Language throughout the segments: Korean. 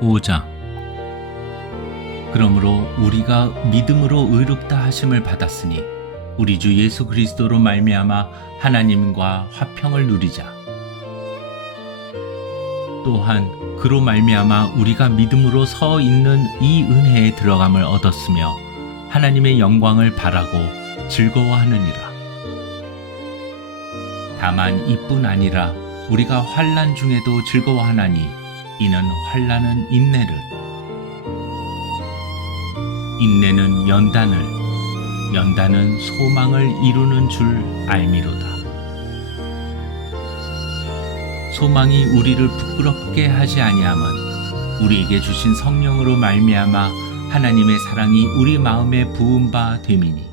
5장. 그러므로 우리가 믿음으로 의롭다 하심을 받았으니 우리 주 예수 그리스도로 말미암아 하나님과 화평을 누리자. 또한 그로 말미암아 우리가 믿음으로 서 있는 이 은혜에 들어감을 얻었으며 하나님의 영광을 바라고 즐거워하느니라. 다만 이뿐 아니라 우리가 환난 중에도 즐거워하나니 이는 환난은 인내를, 인내는 연단을, 연단은 소망을 이루는 줄 알미로다. 소망이 우리를 부끄럽게 하지 아니함은 우리에게 주신 성령으로 말미암아 하나님의 사랑이 우리 마음에 부은 바 됨이니,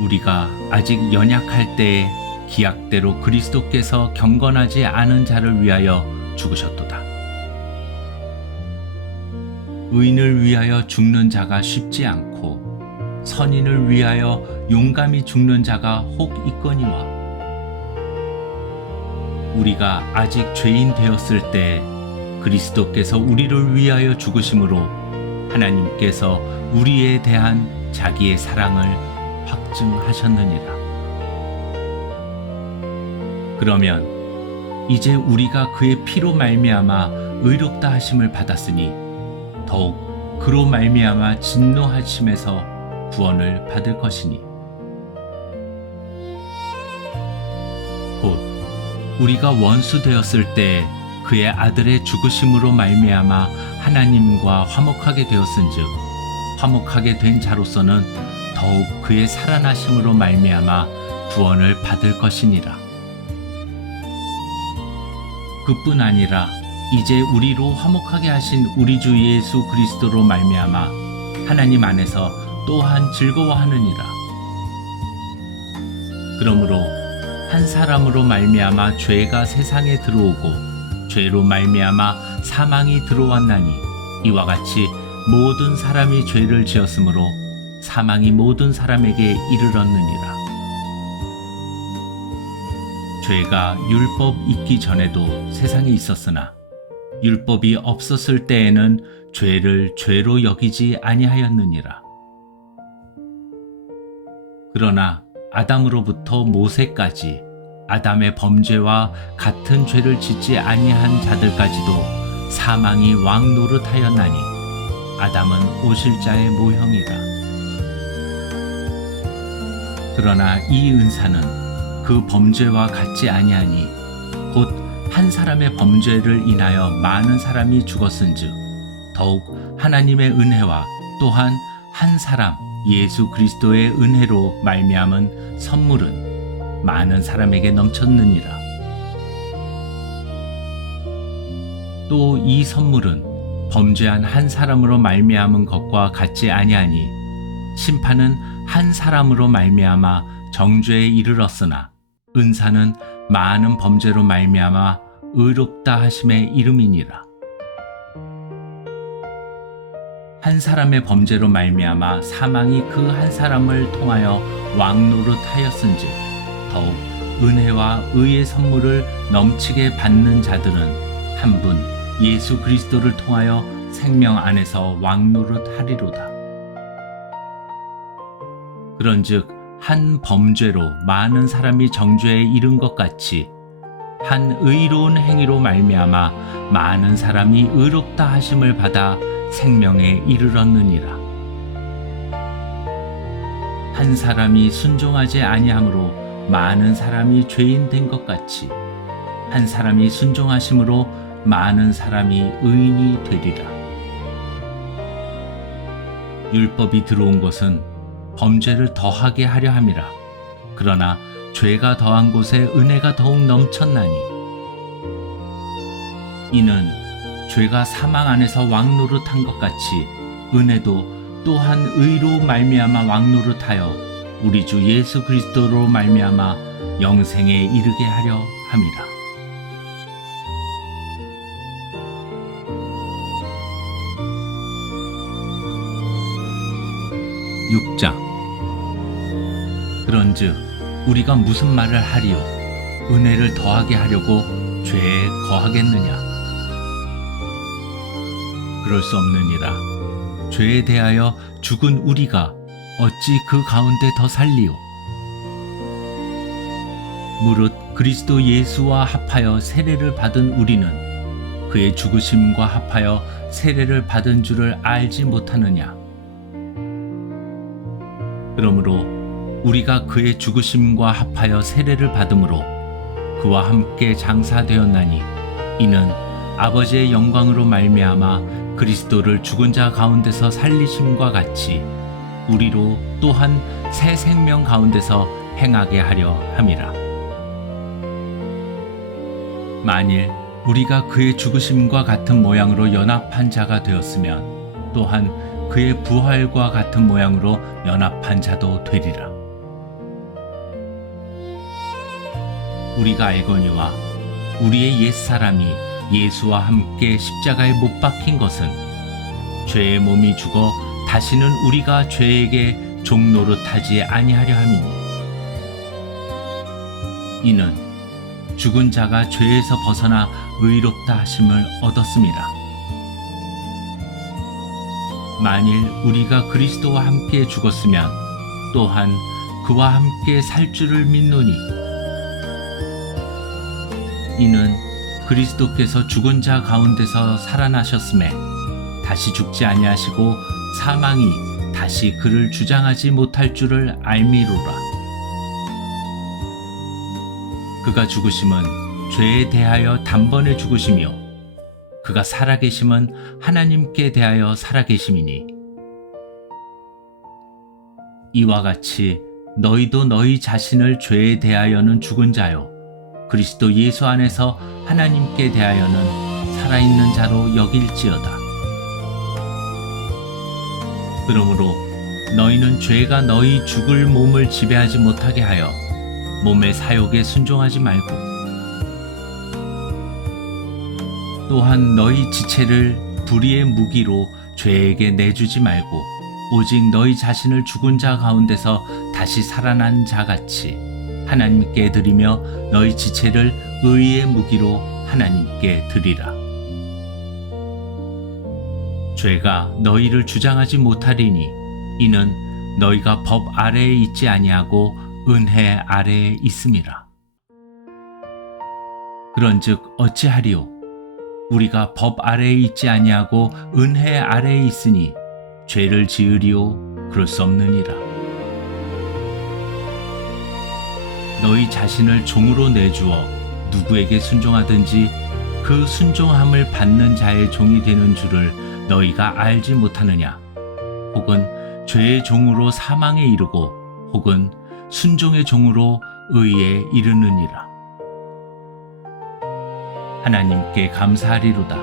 우리가 아직 연약할 때에 기약대로 그리스도께서 경건하지 않은 자를 위하여 죽으셨도다. 의인을 위하여 죽는 자가 쉽지 않고 선인을 위하여 용감히 죽는 자가 혹 있거니와, 우리가 아직 죄인 되었을 때 그리스도께서 우리를 위하여 죽으심으로 하나님께서 우리에 대한 자기의 사랑을 확증하셨느니라. 그러면 이제 우리가 그의 피로 말미암아 의롭다 하심을 받았으니 더욱 그로 말미암아 진노하심에서 구원을 받을 것이니, 곧 우리가 원수 되었을 때 그의 아들의 죽으심으로 말미암아 하나님과 화목하게 되었은즉 화목하게 된 자로서는 더욱 그의 살아나심으로 말미암아 구원을 받을 것이니라. 그뿐 아니라 이제 우리로 화목하게 하신 우리 주 예수 그리스도로 말미암아 하나님 안에서 또한 즐거워하느니라. 그러므로 한 사람으로 말미암아 죄가 세상에 들어오고 죄로 말미암아 사망이 들어왔나니 이와 같이 모든 사람이 죄를 지었으므로 사망이 모든 사람에게 이르렀느니라. 죄가 율법 있기 전에도 세상에 있었으나 율법이 없었을 때에는 죄를 죄로 여기지 아니하였느니라. 그러나 아담으로부터 모세까지 아담의 범죄와 같은 죄를 짓지 아니한 자들까지도 사망이 왕노릇하였나니 아담은 오실자의 모형이라. 그러나 이 은사는 그 범죄와 같지 아니하니 곧 한 사람의 범죄를 인하여 많은 사람이 죽었은즉 더욱 하나님의 은혜와 또한 한 사람 예수 그리스도의 은혜로 말미암은 선물은 많은 사람에게 넘쳤느니라. 또 이 선물은 범죄한 한 사람으로 말미암은 것과 같지 아니하니 심판은 한 사람으로 말미암아 정죄에 이르렀으나 은사는 많은 범죄로 말미암아 의롭다 하심의 이름이니라. 한 사람의 범죄로 말미암아 사망이 그 한 사람을 통하여 왕노릇하였은즉 더욱 은혜와 의의 선물을 넘치게 받는 자들은 한 분 예수 그리스도를 통하여 생명 안에서 왕노릇하리로다. 그런즉 한 범죄로 많은 사람이 정죄에 이른 것 같이 한 의로운 행위로 말미암아 많은 사람이 의롭다 하심을 받아 생명에 이르렀느니라. 한 사람이 순종하지 아니함으로 많은 사람이 죄인 된 것 같이 한 사람이 순종하심으로 많은 사람이 의인이 되리라. 율법이 들어온 것은 범죄를 더하게 하려 함이라. 그러나 죄가 더한 곳에 은혜가 더욱 넘쳤나니 이는 죄가 사망 안에서 왕노릇한 것 같이 은혜도 또한 의로 말미암아 왕노릇하여 우리 주 예수 그리스도로 말미암아 영생에 이르게 하려 함이라. 6장. 그런즉 우리가 무슨 말을 하리요? 은혜를 더하게 하려고 죄에 거하겠느냐? 그럴 수 없느니라. 죄에 대하여 죽은 우리가 어찌 그 가운데 더 살리요? 무릇 그리스도 예수와 합하여 세례를 받은 우리는 그의 죽으심과 합하여 세례를 받은 줄을 알지 못하느냐? 그러므로 우리가 그의 죽으심과 합하여 세례를 받음으로 그와 함께 장사되었나니 이는 아버지의 영광으로 말미암아 그리스도를 죽은 자 가운데서 살리심과 같이 우리로 또한 새 생명 가운데서 행하게 하려 함이라. 만일 우리가 그의 죽으심과 같은 모양으로 연합한 자가 되었으면 또한 그의 부활과 같은 모양으로 연합한 자도 되리라. 우리가 알거니와 우리의 옛사람이 예수와 함께 십자가에 못 박힌 것은 죄의 몸이 죽어 다시는 우리가 죄에게 종노릇하지 아니하려 함이니 이는 죽은 자가 죄에서 벗어나 의롭다 하심을 얻었음이라. 만일 우리가 그리스도와 함께 죽었으면 또한 그와 함께 살 줄을 믿노니 이는 그리스도께서 죽은 자 가운데서 살아나셨음에 다시 죽지 아니하시고 사망이 다시 그를 주장하지 못할 줄을 알미로라. 그가 죽으심은 죄에 대하여 단번에 죽으시며 그가 살아계심은 하나님께 대하여 살아계심이니 이와 같이 너희도 너희 자신을 죄에 대하여는 죽은 자요 그리스도 예수 안에서 하나님께 대하여는 살아있는 자로 여길지어다. 그러므로 너희는 죄가 너희 죽을 몸을 지배하지 못하게 하여 몸의 사욕에 순종하지 말고 또한 너희 지체를 불의의 무기로 죄에게 내주지 말고 오직 너희 자신을 죽은 자 가운데서 다시 살아난 자같이 하나님께 드리며 너희 지체를 의의 무기로 하나님께 드리라. 죄가 너희를 주장하지 못하리니 이는 너희가 법 아래에 있지 아니하고 은혜 아래에 있음이라. 그런즉 어찌하리요? 우리가 법 아래에 있지 아니하고 은혜 아래에 있으니 죄를 지으리요? 그럴 수 없느니라. 너희 자신을 종으로 내주어 누구에게 순종하든지 그 순종함을 받는 자의 종이 되는 줄을 너희가 알지 못하느냐? 혹은 죄의 종으로 사망에 이르고 혹은 순종의 종으로 의에 이르느니라. 하나님께 감사하리로다.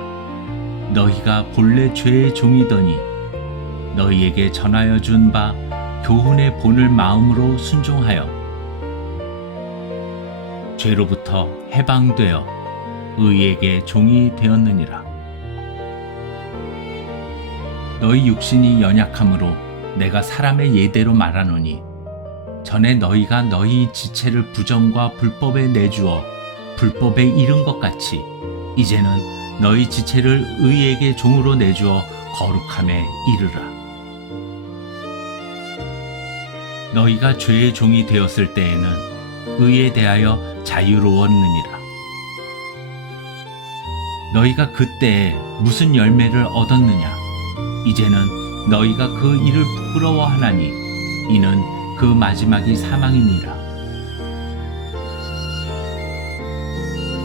너희가 본래 죄의 종이더니 너희에게 전하여 준 바 교훈의 본을 마음으로 순종하여 죄로부터 해방되어 의에게 종이 되었느니라. 너희 육신이 연약함으로 내가 사람의 예대로 말하노니 전에 너희가 너희 지체를 부정과 불법에 내주어 불법에 이른 것 같이 이제는 너희 지체를 의에게 종으로 내주어 거룩함에 이르라. 너희가 죄의 종이 되었을 때에는 의에 대하여 자유로웠느니라. 너희가 그때에 무슨 열매를 얻었느냐? 이제는 너희가 그 일을 부끄러워하나니 이는 그 마지막이 사망이니라.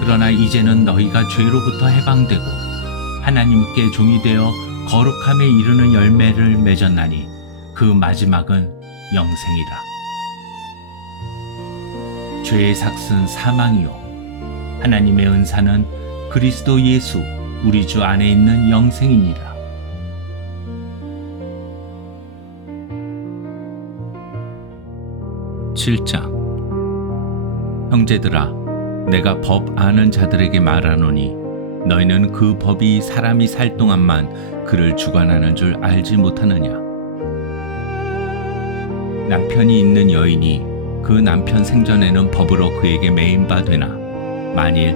그러나 이제는 너희가 죄로부터 해방되고 하나님께 종이 되어 거룩함에 이르는 열매를 맺었나니 그 마지막은 영생이라. 죄의 삭은 사망이요 하나님의 은사는 그리스도 예수 우리 주 안에 있는 영생이니라. 형제들아, 내가 법 아는 자들에게 말하노니 너희는 그 법이 사람이 살 동안만 그를 주관하는 줄 알지 못하느냐? 남편이 있는 여인이 그 남편 생전에는 법으로 그에게 매인 바 되나 만일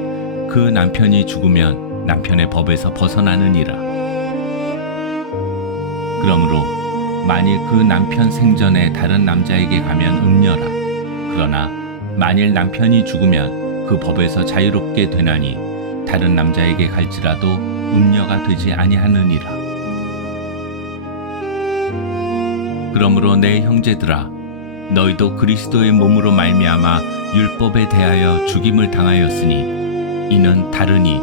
그 남편이 죽으면 남편의 법에서 벗어나느니라. 그러므로 만일 그 남편 생전에 다른 남자에게 가면 음녀라. 그러나 만일 남편이 죽으면 그 법에서 자유롭게 되나니 다른 남자에게 갈지라도 음녀가 되지 아니하느니라. 그러므로 내 형제들아, 너희도 그리스도의 몸으로 말미암아 율법에 대하여 죽임을 당하였으니 이는 다르니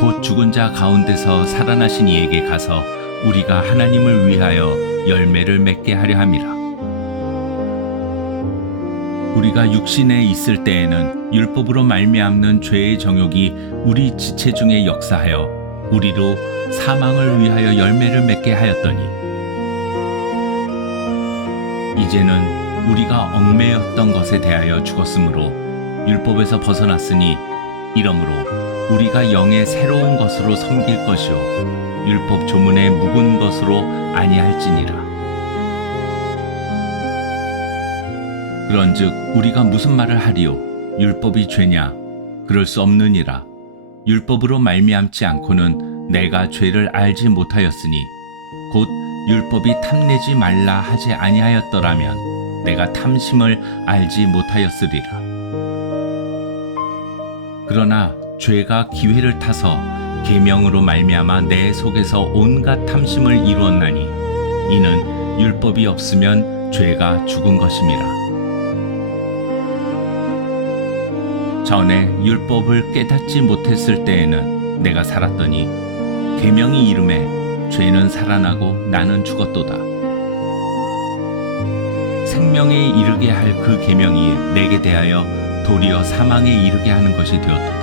곧 죽은 자 가운데서 살아나신 이에게 가서 우리가 하나님을 위하여 열매를 맺게 하려 함이라. 우리가 육신에 있을 때에는 율법으로 말미암는 죄의 정욕이 우리 지체 중에 역사하여 우리로 사망을 위하여 열매를 맺게 하였더니 이제는 우리가 얽매였던 것에 대하여 죽었으므로 율법에서 벗어났으니 이러므로 우리가 영의 새로운 것으로 섬길 것이요 율법 조문의 묵은 것으로 아니할지니라. 그런즉 우리가 무슨 말을 하리요? 율법이 죄냐? 그럴 수 없느니라. 율법으로 말미암지 않고는 내가 죄를 알지 못하였으니 곧 율법이 탐내지 말라 하지 아니하였더라면 내가 탐심을 알지 못하였으리라. 그러나 죄가 기회를 타서 계명으로 말미암아 내 속에서 온갖 탐심을 이루었나니 이는 율법이 없으면 죄가 죽은 것임이라. 전에 율법을 깨닫지 못했을 때에는 내가 살았더니 계명이 이름에 죄는 살아나고 나는 죽었도다. 생명에 이르게 할 그 계명이 내게 대하여 도리어 사망에 이르게 하는 것이 되었도다.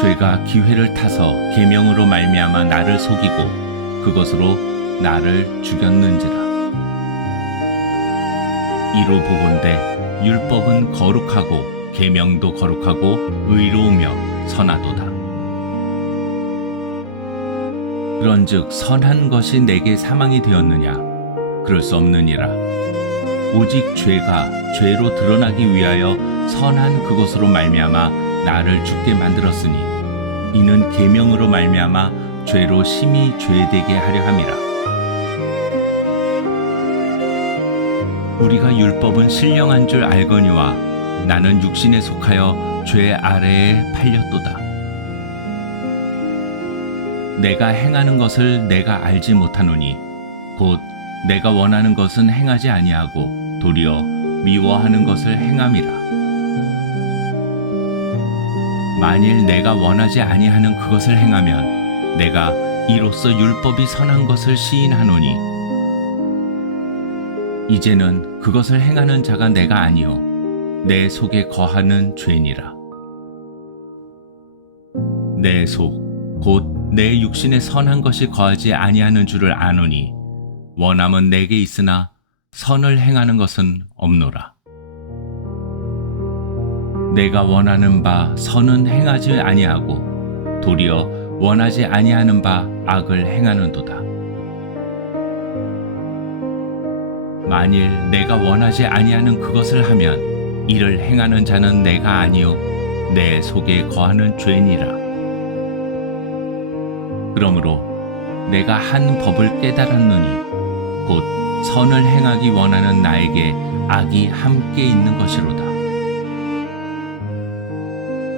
죄가 기회를 타서 계명으로 말미암아 나를 속이고 그것으로 나를 죽였는지라. 이로 보건대 율법은 거룩하고 계명도 거룩하고 의로우며 선하도다. 그런즉 선한 것이 내게 사망이 되었느냐? 그럴 수 없느니라. 오직 죄가 죄로 드러나기 위하여 선한 그것으로 말미암아 나를 죽게 만들었으니 이는 계명으로 말미암아 죄로 심히 죄되게 하려 함이라. 우리가 율법은 신령한 줄 알거니와 나는 육신에 속하여 죄 아래에 팔렸도다. 내가 행하는 것을 내가 알지 못하노니 곧 내가 원하는 것은 행하지 아니하고 도리어 미워하는 것을 행함이라. 만일 내가 원하지 아니하는 그것을 행하면 내가 이로써 율법이 선한 것을 시인하노니 이제는 그것을 행하는 자가 내가 아니요 내 속에 거하는 죄니라. 내 속 곧 내 육신에 선한 것이 거하지 아니하는 줄을 아노니 원함은 내게 있으나 선을 행하는 것은 없노라. 내가 원하는 바 선은 행하지 아니하고 도리어 원하지 아니하는 바 악을 행하는도다. 만일 내가 원하지 아니하는 그것을 하면 이를 행하는 자는 내가 아니요 내 속에 거하는 죄니라. 그러므로 내가 한 법을 깨달았노니 곧 선을 행하기 원하는 나에게 악이 함께 있는 것이로다.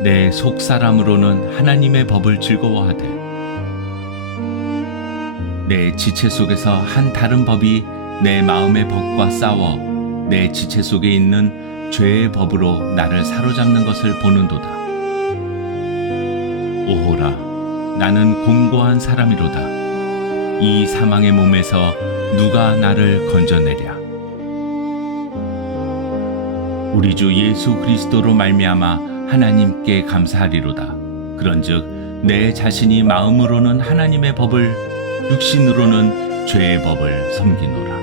내 속사람으로는 하나님의 법을 즐거워하되 내 지체 속에서 한 다른 법이 내 마음의 법과 싸워 내 지체 속에 있는 죄의 법으로 나를 사로잡는 것을 보는도다. 오호라, 나는 공고한 사람이로다. 이 사망의 몸에서 누가 나를 건져내랴. 우리 주 예수 그리스도로 말미암아 하나님께 감사하리로다. 그런즉 내 자신이 마음으로는 하나님의 법을 육신으로는 죄의 법을 섬기노라.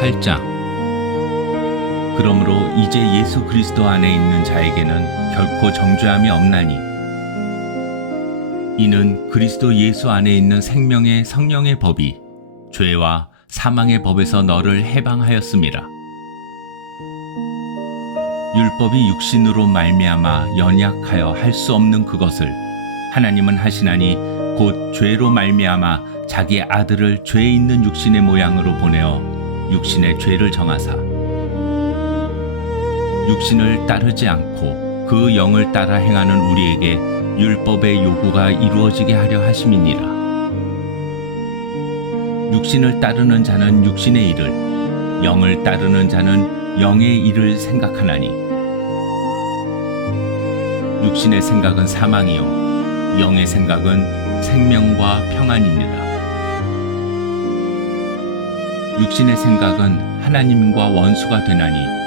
(8장) 그러므로 이제 예수 그리스도 안에 있는 자에게는 결코 정죄함이 없나니 이는 그리스도 예수 안에 있는 생명의 성령의 법이 죄와 사망의 법에서 너를 해방하였음이라. 율법이 육신으로 말미암아 연약하여 할 수 없는 그것을 하나님은 하시나니 곧 죄로 말미암아 자기 아들을 죄 있는 육신의 모양으로 보내어 육신의 죄를 정하사 육신을 따르지 않고 그 영을 따라 행하는 우리에게 율법의 요구가 이루어지게 하려 하심이니라. 육신을 따르는 자는 육신의 일을, 영을 따르는 자는 영의 일을 생각하나니 육신의 생각은 사망이요 영의 생각은 생명과 평안이니라. 육신의 생각은 하나님과 원수가 되나니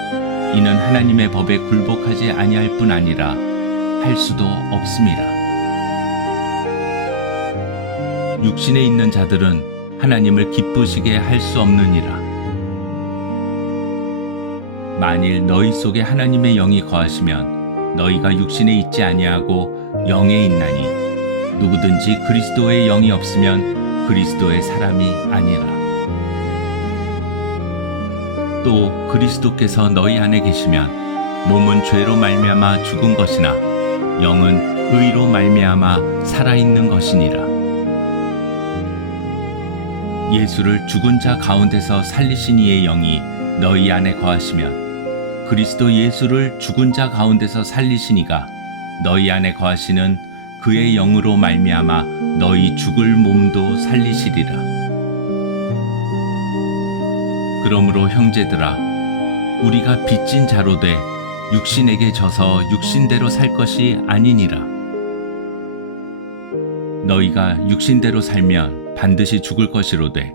이는 하나님의 법에 굴복하지 아니할 뿐 아니라 할 수도 없음이라. 육신에 있는 자들은 하나님을 기쁘시게 할 수 없느니라. 만일 너희 속에 하나님의 영이 거하시면 너희가 육신에 있지 아니하고 영에 있나니 누구든지 그리스도의 영이 없으면 그리스도의 사람이 아니라. 또 그리스도께서 너희 안에 계시면 몸은 죄로 말미암아 죽은 것이나 영은 의로 말미암아 살아있는 것이니라. 예수를 죽은 자 가운데서 살리신 이의 영이 너희 안에 거하시면 그리스도 예수를 죽은 자 가운데서 살리신 이가 너희 안에 거하시는 그의 영으로 말미암아 너희 죽을 몸도 살리시리라. 그러므로 형제들아, 우리가 빚진 자로 돼 육신에게 져서 육신대로 살 것이 아니니라. 너희가 육신대로 살면 반드시 죽을 것이로되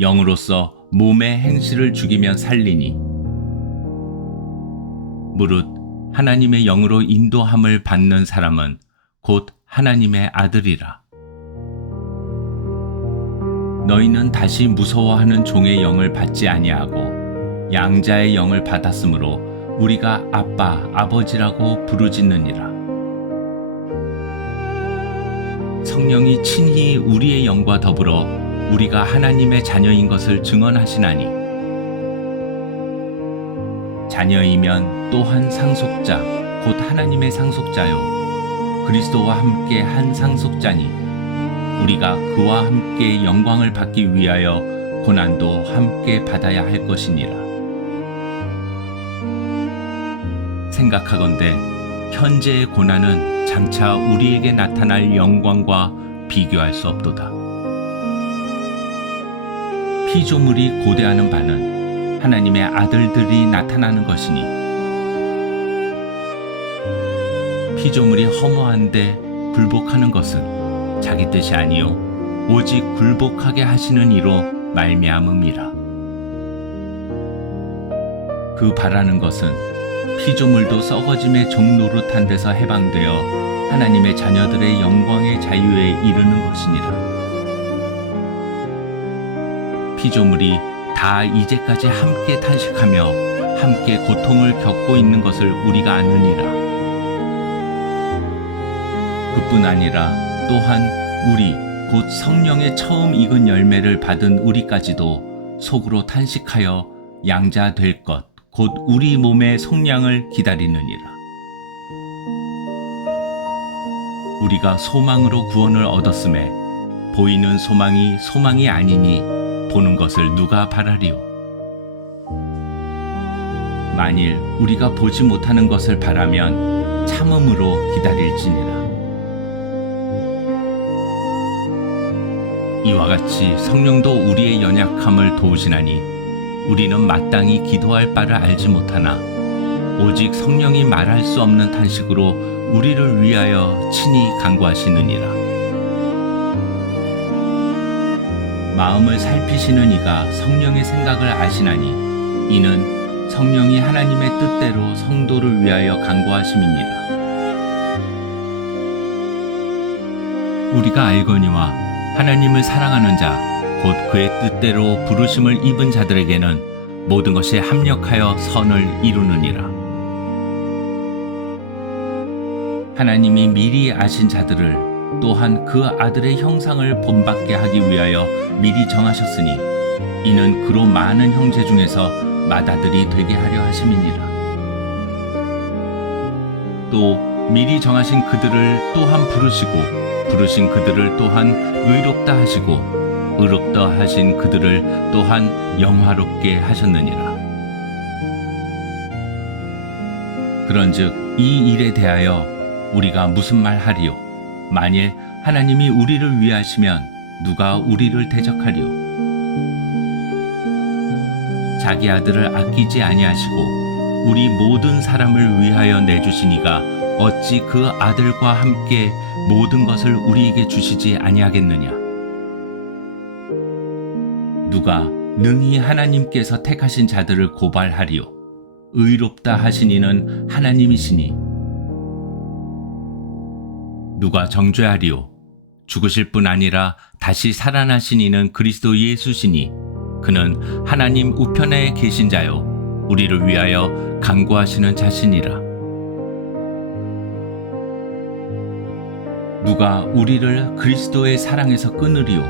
영으로서 몸의 행실을 죽이면 살리니 무릇 하나님의 영으로 인도함을 받는 사람은 곧 하나님의 아들이라. 너희는 다시 무서워하는 종의 영을 받지 아니하고 양자의 영을 받았으므로 우리가 아빠, 아버지라고 부르짖느니라. 성령이 친히 우리의 영과 더불어 우리가 하나님의 자녀인 것을 증언하시나니 자녀이면 또한 상속자, 곧 하나님의 상속자요 그리스도와 함께 한 상속자니 우리가 그와 함께 영광을 받기 위하여 고난도 함께 받아야 할 것이니라. 생각하건대 현재의 고난은 장차 우리에게 나타날 영광과 비교할 수 없도다. 피조물이 고대하는 바는 하나님의 아들들이 나타나는 것이니 피조물이 허무한데 불복하는 것은 자기 뜻이 아니요 오직 굴복하게 하시는 이로 말미암음이라. 그 바라는 것은 피조물도 썩어짐의 종 노릇한 데서 해방되어 하나님의 자녀들의 영광의 자유에 이르는 것이니라. 피조물이 다 이제까지 함께 탄식하며 함께 고통을 겪고 있는 것을 우리가 아느니라. 그뿐 아니라 또한 우리 곧 성령의 처음 익은 열매를 받은 우리까지도 속으로 탄식하여 양자 될 것 곧 우리 몸의 속량을 기다리느니라. 우리가 소망으로 구원을 얻었음에 보이는 소망이 소망이 아니니 보는 것을 누가 바라리요. 만일 우리가 보지 못하는 것을 바라면 참음으로 기다릴지니라. 이와 같이 성령도 우리의 연약함을 도우시나니 우리는 마땅히 기도할 바를 알지 못하나 오직 성령이 말할 수 없는 탄식으로 우리를 위하여 친히 간구하시느니라. 마음을 살피시는 이가 성령의 생각을 아시나니 이는 성령이 하나님의 뜻대로 성도를 위하여 간구하심이니라. 우리가 알거니와 하나님을 사랑하는 자 곧 그의 뜻대로 부르심을 입은 자들에게는 모든 것이 합력하여 선을 이루느니라. 하나님이 미리 아신 자들을 또한 그 아들의 형상을 본받게 하기 위하여 미리 정하셨으니 이는 그로 많은 형제 중에서 맏아들이 되게 하려 하심이니라. 또 미리 정하신 그들을 또한 부르시고 부르신 그들을 또한 의롭다 하시고 의롭다 하신 그들을 또한 영화롭게 하셨느니라. 그런즉 이 일에 대하여 우리가 무슨 말 하리요? 만일 하나님이 우리를 위하시면 누가 우리를 대적하리요? 자기 아들을 아끼지 아니하시고 우리 모든 사람을 위하여 내주시니가 어찌 그 아들과 함께 모든 것을 우리에게 주시지 아니하겠느냐? 누가 능히 하나님께서 택하신 자들을 고발하리요? 의롭다 하신 이는 하나님이시니 누가 정죄하리요? 죽으실 뿐 아니라 다시 살아나신 이는 그리스도 예수시니 그는 하나님 우편에 계신 자요 우리를 위하여 간구하시는 자시니라. 누가 우리를 그리스도의 사랑에서 끊으리요?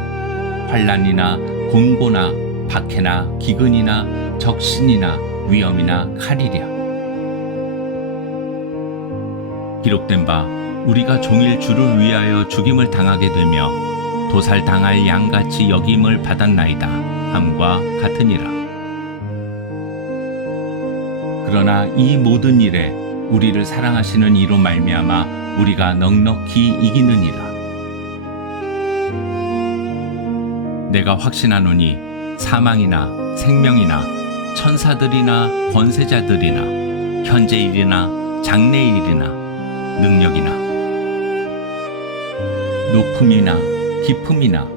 환난이나 공고나 박해나 기근이나 적신이나 위험이나 칼이랴. 기록된 바 우리가 종일 주를 위하여 죽임을 당하게 되며 도살 당할 양같이 여김을 받았나이다 함과 같으니라. 그러나 이 모든 일에 우리를 사랑하시는 이로 말미암아 우리가 넉넉히 이기느니라. 내가 확신하노니 사망이나 생명이나 천사들이나 권세자들이나 현재일이나 장래일이나 능력이나 높음이나 깊음이나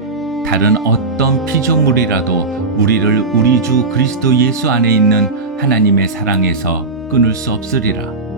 다른 어떤 피조물이라도 우리를 우리 주 그리스도 예수 안에 있는 하나님의 사랑에서 끊을 수 없으리라.